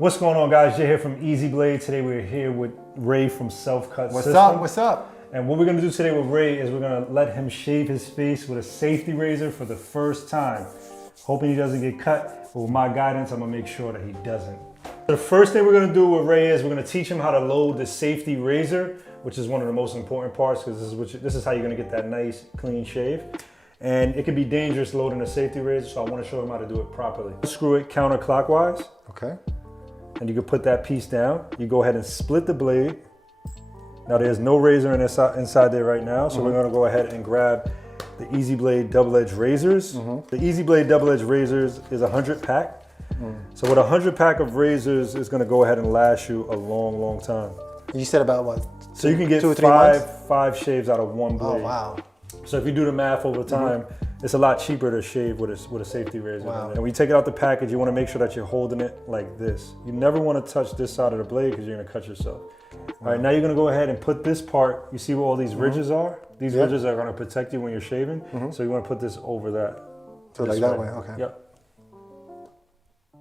What's going on, guys? Jay here from Easy Blade. Today we're here with Ray from Self Cut System. What's up? And what we're gonna do today with Ray is we're gonna let him shave his face with a safety razor for the first time. Hoping he doesn't get cut, but with my guidance, I'm gonna make sure that he doesn't. The first thing we're gonna do with Ray is we're gonna teach him how to load the safety razor, which is one of the most important parts because this is how you're gonna get that nice, clean shave. And it can be dangerous loading a safety razor, so I wanna show him how to do it properly. Screw it counterclockwise. Okay. And you can put that piece down. You go ahead and split the blade. Now there's no razor inside there right now, so we're gonna go ahead and grab the Easy Blade double edge razors. The Easy Blade double edge razors is 100 pack. So with 100 pack of razors, it's gonna go ahead and last you a long, long time. You said about what? So you can get 2 or 3 months? five shaves out of one blade. Oh, wow. So if you do the math over time, it's a lot cheaper to shave with a safety razor. Wow. And when you take it out the package, you want to make sure that you're holding it like this. You never want to touch this side of the blade because you're going to cut yourself. All right, now you're going to go ahead and put this part, you see where all these ridges are? These ridges are going to protect you when you're shaving. So you want to put this over that. So like that way, okay. Yep.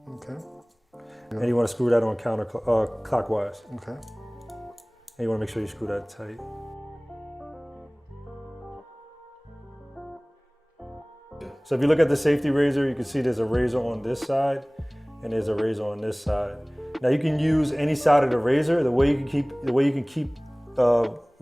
Okay. And you want to screw that on clockwise. Okay. And you want to make sure you screw that tight. So if you look at the safety razor, you can see there's a razor on this side and there's a razor on this side. Now you can use any side of the razor. The way you can keep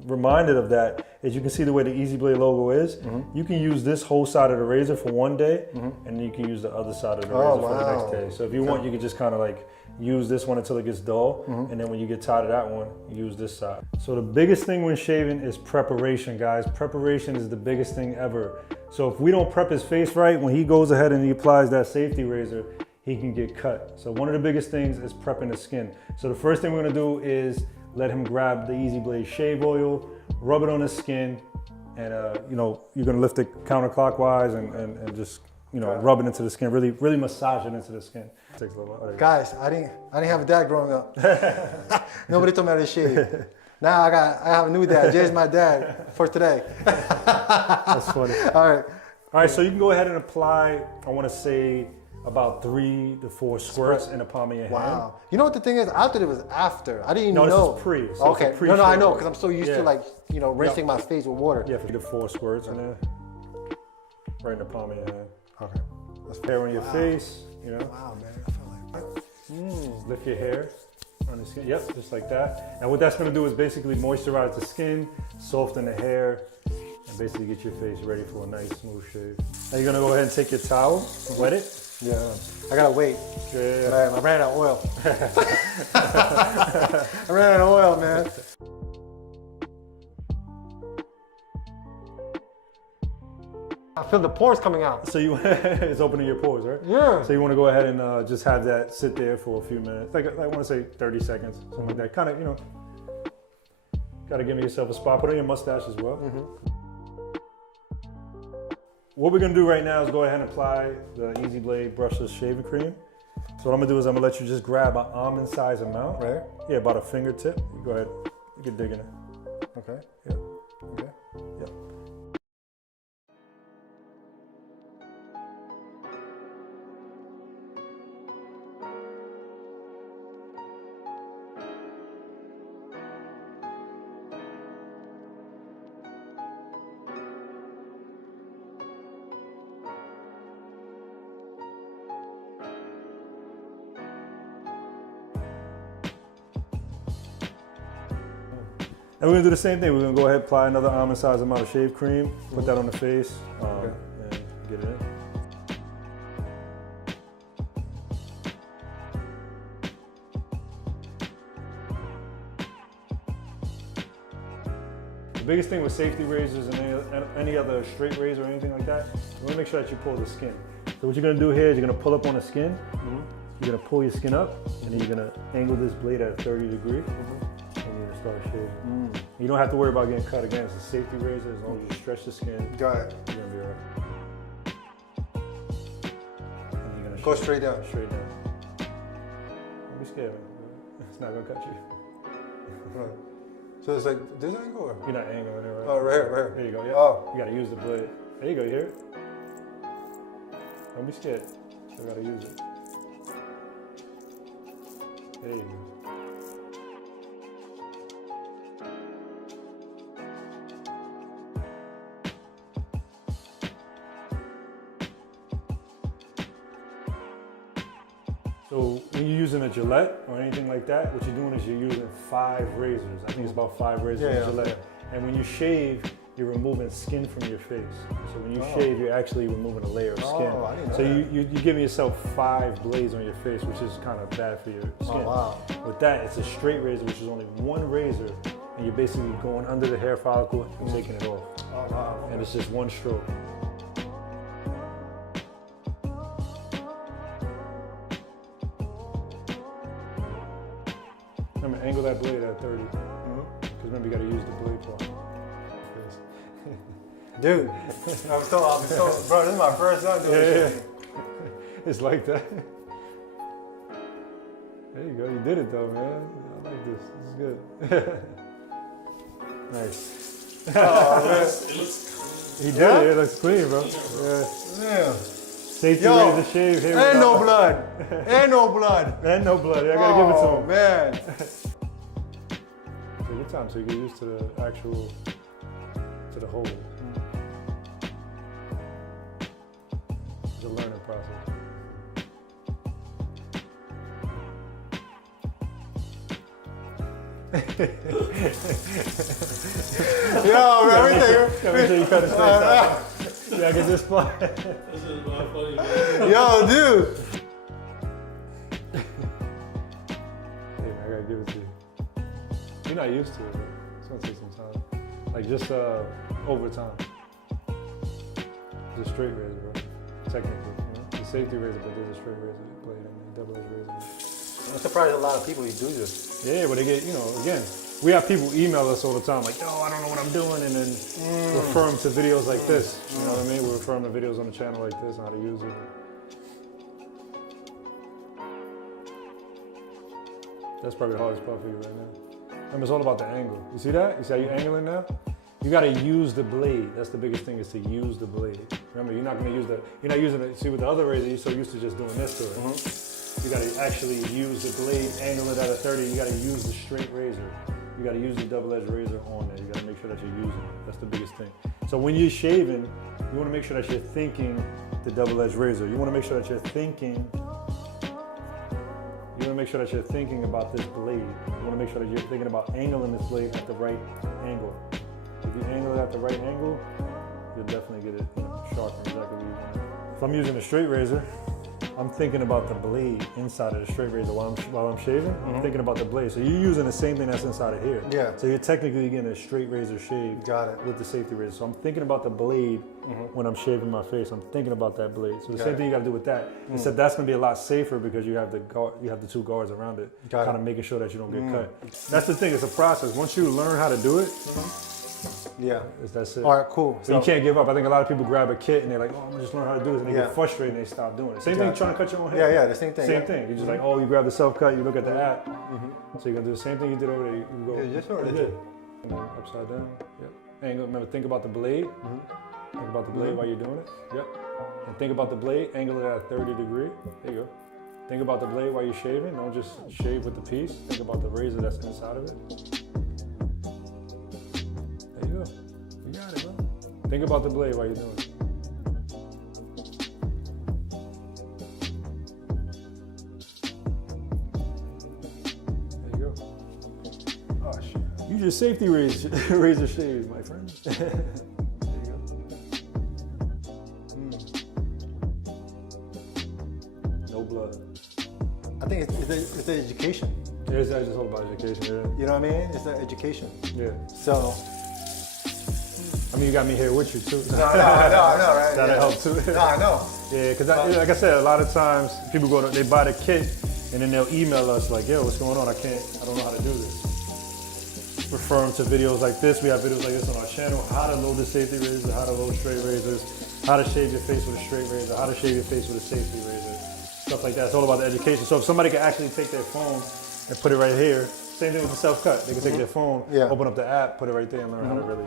reminded of that is you can see the way the Easy Blade logo is. You can use this whole side of the razor for one day, and you can use the other side of the razor for the next day. So if you want, you can just kind of like use this one until it gets dull, and then when you get tired of that one, use this side. So the biggest thing when shaving is preparation, guys. Preparation is the biggest thing ever. So if we don't prep his face right, when he goes ahead and he applies that safety razor, he can get cut. So one of the biggest things is prepping the skin. So the first thing we're gonna do is let him grab the Easy Blade shave oil, rub it on his skin, and you know, you're gonna lift it counterclockwise and just, you know, rub it into the skin, really massage it into the skin. It takes a little while. Guys, I didn't have a dad growing up. Nobody told me how to shave. Now I have a new dad. Jay's my dad for today. That's funny. All right, so you can go ahead and apply, I wanna say, about 3 to 4 squirts in the palm of your hand. Wow. You know what the thing is? I thought it was after. I didn't even know. No, this is pre. So okay. it's a No, I know, because I'm so used to like, you know, rinsing my face with water. Yeah, 3 to 4 squirts in there. Right in the palm of your hand. Okay. That's hair on your face, you know. Wow, man. I feel like Lift your hair on the skin. Yep, just like that. And what that's gonna do is basically moisturize the skin, soften the hair, and basically get your face ready for a nice smooth shave. Now you're gonna go ahead and take your towel, wet it. yeah. I gotta wait. Yeah. I ran out of oil. I ran out of oil, man. I feel the pores coming out. So it's opening your pores, right? Yeah. So you want to go ahead and just have that sit there for a few minutes. Like I want to say 30 seconds, something like that. Kind of, you know, got to give yourself a spot. Put on your mustache as well. What we're gonna do right now is go ahead and apply the Easy Blade brushless shaving cream. So what I'm gonna do is I'm gonna let you just grab an almond size amount. Right. Yeah, about a fingertip. You go ahead, you can dig in it. Okay. Yeah. Okay. Yep. And we're gonna do the same thing. We're gonna go ahead and apply another almond size amount of shave cream, put that on the face, and get it in. The biggest thing with safety razors and any other straight razor or anything like that, you wanna make sure that you pull the skin. So what you're gonna do here is you're gonna pull up on the skin, you're gonna pull your skin up, and then you're gonna angle this blade at 30 degrees. Start shaving. You don't have to worry about getting cut again. It's a safety razor. As long as you stretch the skin, Got it. you're gonna be all right. And you're gonna Go straight down. Straight down. Don't be scared, man. It's not gonna cut you. Right. So it's like this angle? Or? You're not angling it, right? Oh, right here, right here. There you go. Yeah. Oh. You gotta use the blade. There you go. You hear it? Don't be scared. You gotta use it. There you go. So when you're using a Gillette or anything like that, what you're doing is you're using 5 razors. I think it's about 5 razors in Gillette. And when you shave, you're removing skin from your face. So when you shave, you're actually removing a layer of skin. I didn't know so that. you're giving yourself 5 blades on your face, which is kind of bad for your skin. Wow. With that, it's a straight razor, which is only 1 razor, and you're basically going under the hair follicle and taking it off. Oh, wow. And it's just 1 stroke. Remember, angle that blade at 30. Because remember, you got to use the blade part. Dude, I'm so, bro, this is my first time doing this. It's like that. There you go. You did it though, man. I like this. This is good. Nice. Oh, man. He did it. It looks clean, bro. Yeah. Yeah. Safety razor shave here. Ain't no blood. Ain't no blood. And no blood. I gotta give it to him. Man. Take your time so you get used to the actual, to the hole. It's a learning process. Yo, man, everything. Make sure you cut his face out. Yeah, I get this spot. This is my funny. Yo, dude. Hey, man, I gotta give it to you. You're not used to it, bro. It's gonna take some time. Like just over time. It's a straight razor, bro. Technically, you know? It's a safety razor, but there's a straight razor blade in there, double-edged razor. I'm surprised a lot of people do this. Yeah, but they get, you know, again, we have people email us all the time, like, yo, I don't know what I'm doing, and then refer them to videos like this. You know what I mean? We refer them to videos on the channel like this, and how to use it. That's probably the hardest part for you right now. Remember, it's all about the angle. You see that? You see how you're angling now? You gotta use the blade. That's the biggest thing, is to use the blade. Remember, you're not gonna use you're not using it. See, with the other razor, you're so used to just doing this to it. You gotta actually use the blade, angle it at a 30. You gotta use the straight razor. You gotta use the double-edged razor on there. You gotta make sure that you're using it. That's the biggest thing. So when you're shaving, you wanna make sure that you're thinking the double-edged razor. You wanna make sure that you're thinking about this blade. You wanna make sure that you're thinking about angling this blade at the right angle. If you angle it at the right angle, you'll definitely get it sharp and exactly what you want. If I'm using a straight razor, I'm thinking about the blade inside of the straight razor while I'm shaving. I'm thinking about the blade. So you're using the same thing that's inside of here. Yeah. So you're technically getting a straight razor shave. Got it. With the safety razor. So I'm thinking about the blade when I'm shaving my face. I'm thinking about that blade. So the same thing you got to do with that. Except that's going to be a lot safer because you have the 2 guards around it, kind of making sure that you don't get cut. That's the thing. It's a process. Once you learn how to do it, that's it. All right, cool. So you can't give up. I think a lot of people grab a kit and they're like, oh, I'm gonna just learn how to do this, and they get frustrated and they stop doing it. Same thing trying to cut your own hair. Yeah, the same thing. Same thing. You're just like, oh, you grab the self-cut, you look at the app. So you're gonna do the same thing you did over there. You go just over there. And then upside down. Yep. Angle. Remember, think about the blade. Think about the blade while you're doing it. Yep. And think about the blade. Angle it at a 30 degree. There you go. Think about the blade while you're shaving. Don't just shave with the piece. Think about the razor that's inside of it. There you go. You got it, bro. Think about the blade while you're doing it. There you go. Oh shit. Use your safety razor shave, my friend. There you go. No blood. I think it's the education. Yeah, it's just all about education, yeah. You know what I mean? It's the education. Yeah. So. I mean, you got me here with you too. No, right? That'll help too. No, I know. Yeah, because like I said, a lot of times people they buy the kit and then they'll email us like, yo, what's going on? I don't know how to do this. Refer them to videos like this. We have videos like this on our channel. How to load the safety razor, how to load straight razors, how to shave your face with a straight razor, how to shave your face with a safety razor, stuff like that. It's all about the education. So if somebody can actually take their phone and put it right here, same thing with the self-cut. They can take their phone, open up the app, put it right there and learn how to really.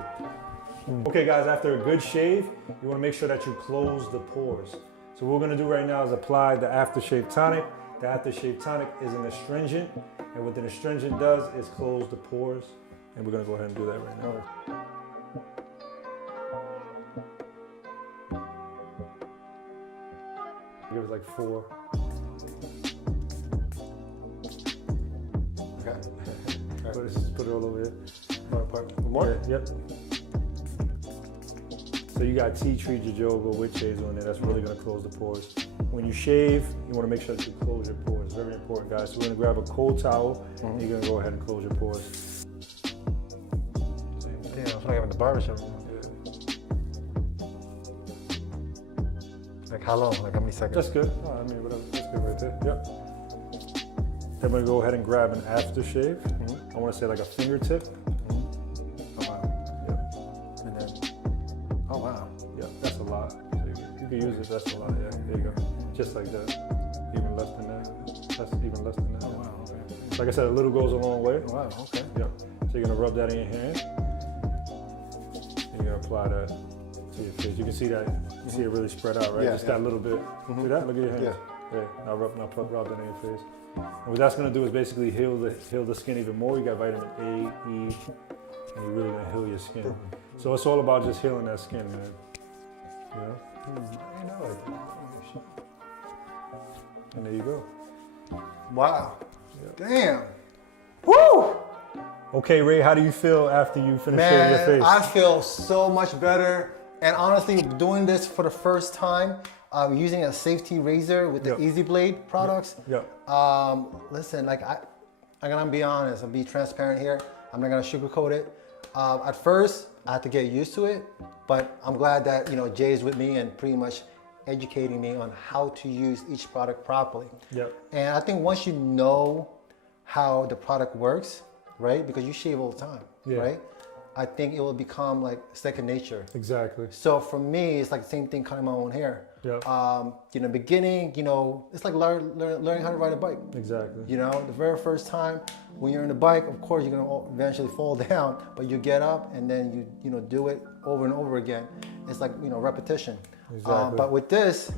Okay guys, after a good shave, you want to make sure that you close the pores. So what we're going to do right now is apply the Aftershave tonic The Aftershave tonic is an astringent, and what the astringent does is close the pores. And we're gonna go ahead and do that right now. Give it like 4. Okay. Put it all over here. More? Yeah, yep. So you got tea tree, jojoba, witch hazel in there. That's really gonna close the pores. When you shave, you wanna make sure that you close your pores. Very important, guys. So we're gonna grab a cold towel, and you're gonna go ahead and close your pores. Damn, I feel like I'm in the barbershop. Yeah. Like how long? Like how many seconds? That's good. Oh, I mean, whatever. That's good right there. Yep. Then we're gonna go ahead and grab an aftershave. I wanna say like a fingertip. Oh wow. Yep. And then, oh wow. Yeah, that's a lot. So you can use it, that's a lot. Yeah, there you go. Just like that. Even less than that. That's even less than that. Oh wow. Okay. Like I said, a little goes a long way. Wow. Okay. Yeah. So you're gonna rub that in your hand. And you're gonna apply that to your face. You can see that. You see it really spread out, right? Yeah, Just yeah. that little bit. See that? Look at your hands. Yeah. Yeah. Now rub that in your face. And what that's gonna do is basically heal the skin even more. You got vitamin A, E, and you're really gonna heal your skin. So it's all about just healing that skin, man. You know? I know it. And there you go. Wow. Yeah. Damn. Woo! Okay, Ray, how do you feel after you finish shaving your Man, face? I feel so much better. And honestly, doing this for the first time, using a safety razor with the Yep. Easy Blade products. Yep. Listen, like I'm gonna be honest, I'll be transparent here. I'm not gonna sugarcoat it. At first, I had to get used to it, but I'm glad that Jay's with me and pretty much educating me on how to use each product properly. Yep. And I think once you know how the product works, right? Because you shave all the time, Yeah. right? I think it will become like second nature. Exactly. So for me, it's like the same thing cutting my own hair. Yep. Beginning, it's like learning how to ride a bike. Exactly. The very first time when you're on the bike, of course you're gonna eventually fall down, but you get up and then you do it over and over again. It's like repetition. Exactly. But with this,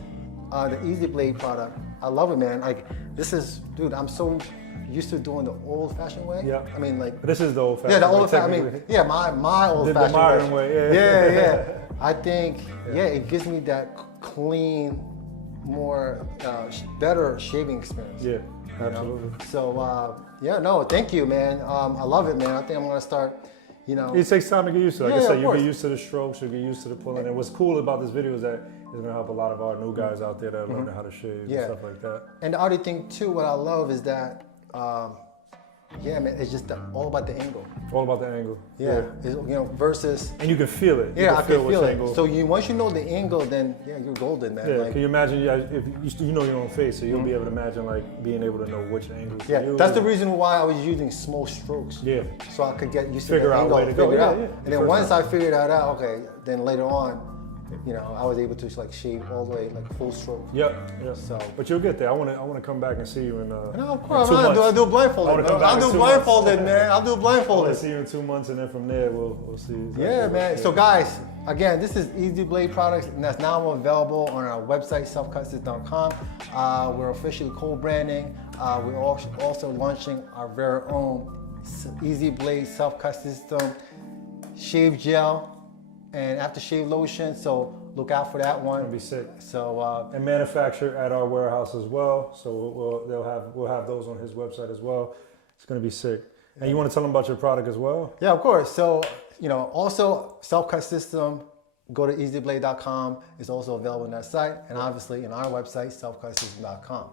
the Easy Blade product, I love it, man. Like this is, dude, I'm so used to doing the old-fashioned way. Yeah. I mean, like. But this is the old-fashioned. Yeah, the way, old-fashioned. I mean, technically. yeah, my old-fashioned The modern way. Yeah. Yeah. I think, it gives me that clean, more better shaving experience. Yeah. Absolutely. So thank you, man. I love it, man. I think I'm gonna start. It takes time to get used to. Like I Yeah, said, of you'll course. get used to the strokes, you'll get used to the pulling. And what's cool about this video is that it's gonna help a lot of our new guys out there that are learning how to shave Yeah. and stuff like that. And the other thing too, what I love is that, man, it's just all about the angle. All about the angle. Yeah. It's, versus. And you can feel it. Yeah, I can which feel it. angle. So once you know the angle, then you're golden, man. Yeah, Like, can you imagine? If you know your own face, so you'll be able to imagine like being able to know which angle. to yeah, use. that's the reason why I was using small strokes. Yeah. So I could get used to Figure the out angle, way to go. figure it Yeah, out. yeah. And then First once time. I figured that out, okay, then later on, I was able to like shave all the way like full stroke. Yep. So. But you'll get there. I want to come back and see you in. No, of in course, 2 months. I'll do I blindfolded. wanna come back I'll in do 2 blindfolded, months. man. I'll do I want to blindfolded. see you in 2 months, and then from there we'll see. Exactly Yeah, what man. it So is. guys, again, this is Easy Blade products, and that's now available on our website, selfcustis.com. We're officially co-branding. We're also launching our very own Easy Blade self-custom system shave gel and aftershave lotion. So look out for that one. It'll be sick. So And manufactured at our warehouse as well. So we'll have those on his website as well. It's gonna be sick. And you want to tell them about your product as well? yeah, of course. So also self-cut system. Go to easyblade.com. It's also available on that site, and obviously on our website, selfcustom.com.